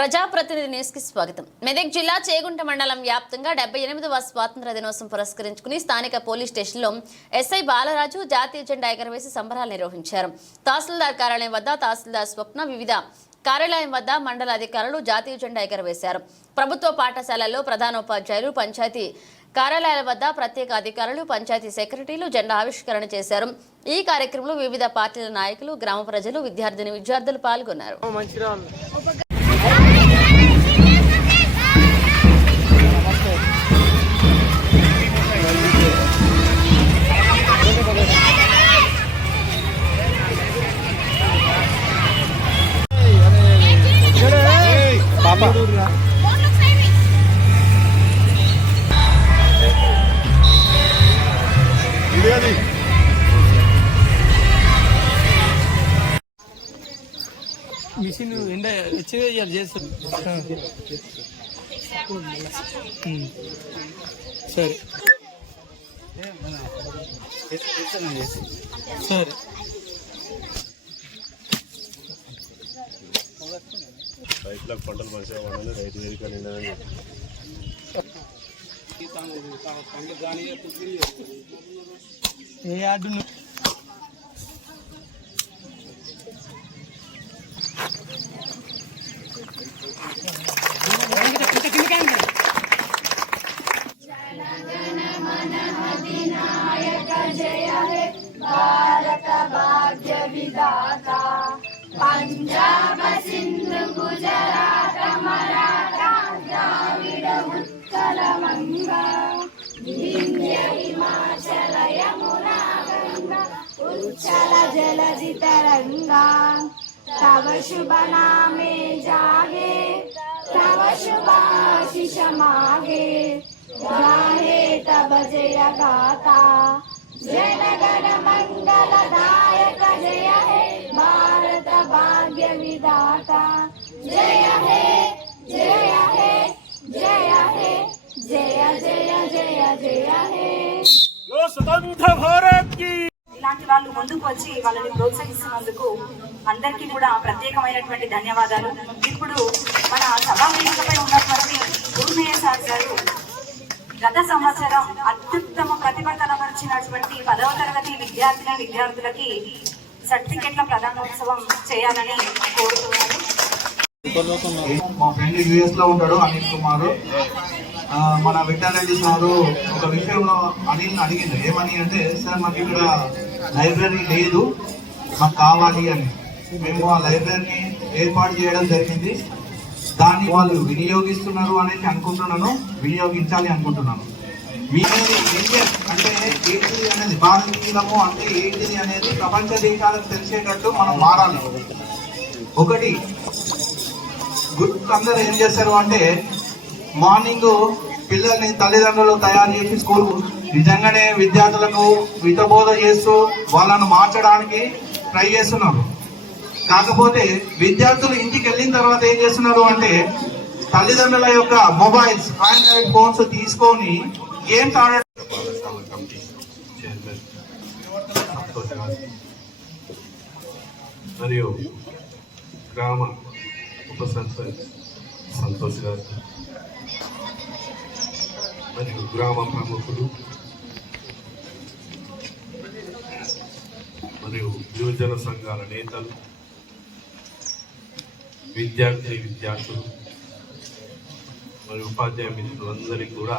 ప్రజాప్రతినిధి న్యూస్ కి స్వాగతం. మెదక్ జిల్లా చేగుంట మండలం వ్యాప్తంగా 78వ స్వాతంత్ర దినోత్సవం పురస్కరించుకుని స్థానిక పోలీస్ స్టేషన్లో ఎస్ఐ బాలరాజు జాతీయ జెండా ఎగరవేసి సంబరాలు నిర్వహించారు. తహసీల్దార్ కార్యాలయం వద్ద తహసీల్దార్ స్వప్న వివిధ కార్యాలయం వద్ద మండల అధికారులు జాతీయ జెండా ఎగరవేశారు. ప్రభుత్వ పాఠశాలల్లో ప్రధానోపాధ్యాయులు, పంచాయతీ కార్యాలయాల వద్ద ప్రత్యేక అధికారులు, పంచాయతీ సెక్రటరీలు జెండా ఆవిష్కరణ చేశారు. ఈ కార్యక్రమంలో వివిధ పార్టీల నాయకులు, గ్రామ ప్రజలు, విద్యార్థులు పాల్గొన్నారు. మిషన్ ఎండ వచ్చేది చేస్తాం. సరే సరే రైతులకు పంటలు మంచిగా పండాలి, రైతు వేదిక నిండాలని ఏ ఆడు भारत भाग्य विधाता पंजाब सिंध गुजरात मराठा द्राविड उत्कल गंगा विंध्य हिमाचल यमुना गंगा उच्चल जलधि तरंगा तव शुभ नामे जागे तव शुभाशिष मागे गाहे तब जय गाता जनगण मंगलदायक जय हे भारत भाग्य विधाता जय हे जय हे जय हे जय जय जय जय हे स्वतंत्र भारत की. ఇలాంటి వాళ్ళు ముందుకు వచ్చి వాళ్ళని ప్రోత్సహిస్తున్నందుకు అందరికీ కూడా ప్రత్యేకమైనటువంటి ధన్యవాదాలు. ఇప్పుడు మన సభా వేదికపై ఉన్నటువంటి ఊర్మయ్య సార్ గారు గత సంవత్సరం అత్యుత్తమ ప్రతిభ కనబరిచినటువంటి 10వ తరగతి విద్యార్థులకి సర్టిఫికెట్ల ప్రధానోత్సవం చేయాలని కోరుతున్నారు. మా ఫ్రెండ్ యుఎస్ లో ఉంటాడు అనిల్ కుమార్. మన విఠారెడ్డి సారు ఒక విషయంలో అనిల్ అడిగింది, ఏమని అంటే, సార్ మాకు ఇక్కడ లైబ్రరీ లేదు, మాకు కావాలి అని. మేము ఆ లైబ్రరీని ఏర్పాటు చేయడం జరిగింది. దాన్ని వాళ్ళు వినియోగిస్తున్నారు అనేది అనుకుంటున్నాను, వినియోగించాలి అనుకుంటున్నాను. మీరేది ఇండియన్ అంటే ఏంటిది అనేది, భారతీయులము అంటే ఏంటిది అనేది ప్రపంచ దేశాలకు తెలిసేటట్టు మనం మారాలి. ఒకటి అందరూ ఏం చేస్తారు అంటే, మార్నింగ్ పిల్లల్ని తల్లిదండ్రులు తయారు చేసి స్కూల్ నిజంగానే విద్యార్థులకు వితబోధ చేస్తూ వాళ్ళను మార్చడానికి ట్రై చేస్తున్నారు. కాకపోతే విద్యార్థులు ఇంటికి వెళ్ళిన తర్వాత ఏం చేస్తున్నారు అంటే, తల్లిదండ్రుల యొక్క మొబైల్స్, ఆండ్రాయిడ్ ఫోన్స్ తీసుకొని గేమ్స్ ఆడడం. కమిటీ చైర్మన్ సంతోష్ గారు మరియు గ్రామ ఉప సర్పంచ్ సంతోష్ గారు మరియు గ్రామ ప్రముఖులు మరియు యువజన సంఘాల నేతలు, విద్యార్థులు మరియు ఉపాధ్యాయ మిత్రులందరికీ కూడా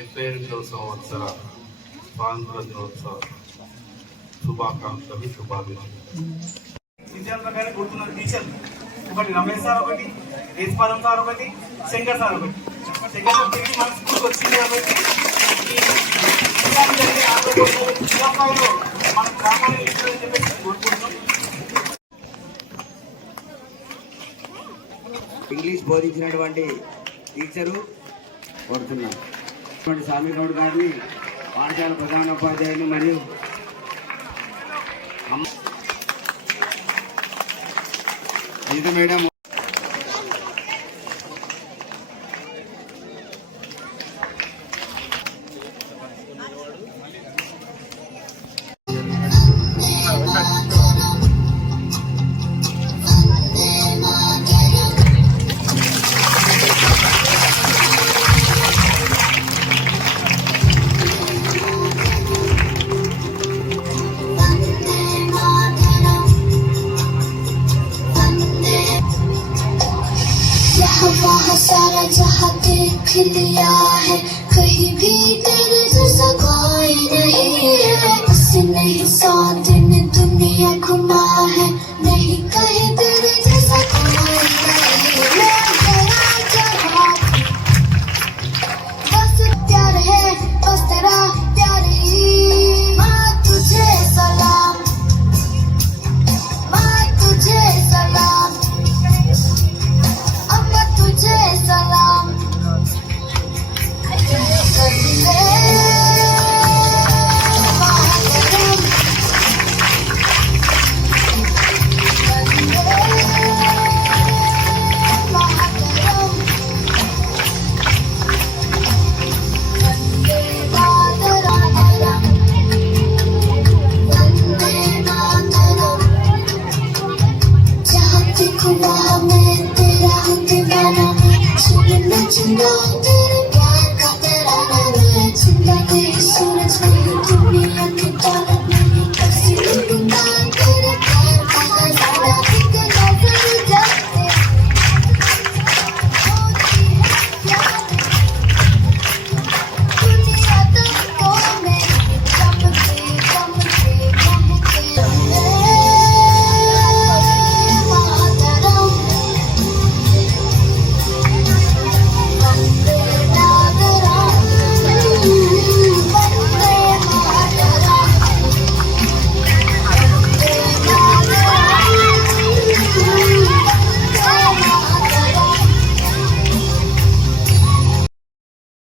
78వ సంవత్సర స్వాతంత్ర దినోత్సవ శుభాకాంక్షలు, శుభాభినందనలు. విద్యార్థులుగానే గుర్తున్నారు టీచర్లు. ఒకటి రమేష్ సార్, ఒకటి రేస్పాదం సార్, ఒకటి శంకర్ సార్, ఒకటి శంకర్ సార్ తిరిగి మన స్కూల్కి వచ్చింది కాబట్టి మన గ్రామాన్ని చెప్పేసి కోరుకుంటున్నాం. ఇంగ్లీష్ బోధించినటువంటి టీచరు కోరుతున్నాం. స్వామి గౌడ్ గారిని పాఠశాల ప్రధానోపాధ్యాయులు మరియు మేడం लिख लिया है कहीं भी तेरे जैसा कोई नहीं है उसने ही 100 दिन दुनिया घुमा है नहीं कहीं तेरे जैसा कोई नहीं मैं तेरा जवाब बस प्यार है बस तेरा प्यार ही माँ तुझे सलाम माँ तुझे सलाम अम्मा तुझे सलाम जहाँ देखो वहाँ मैं तेरा हूँ दीवाना सुनना चुना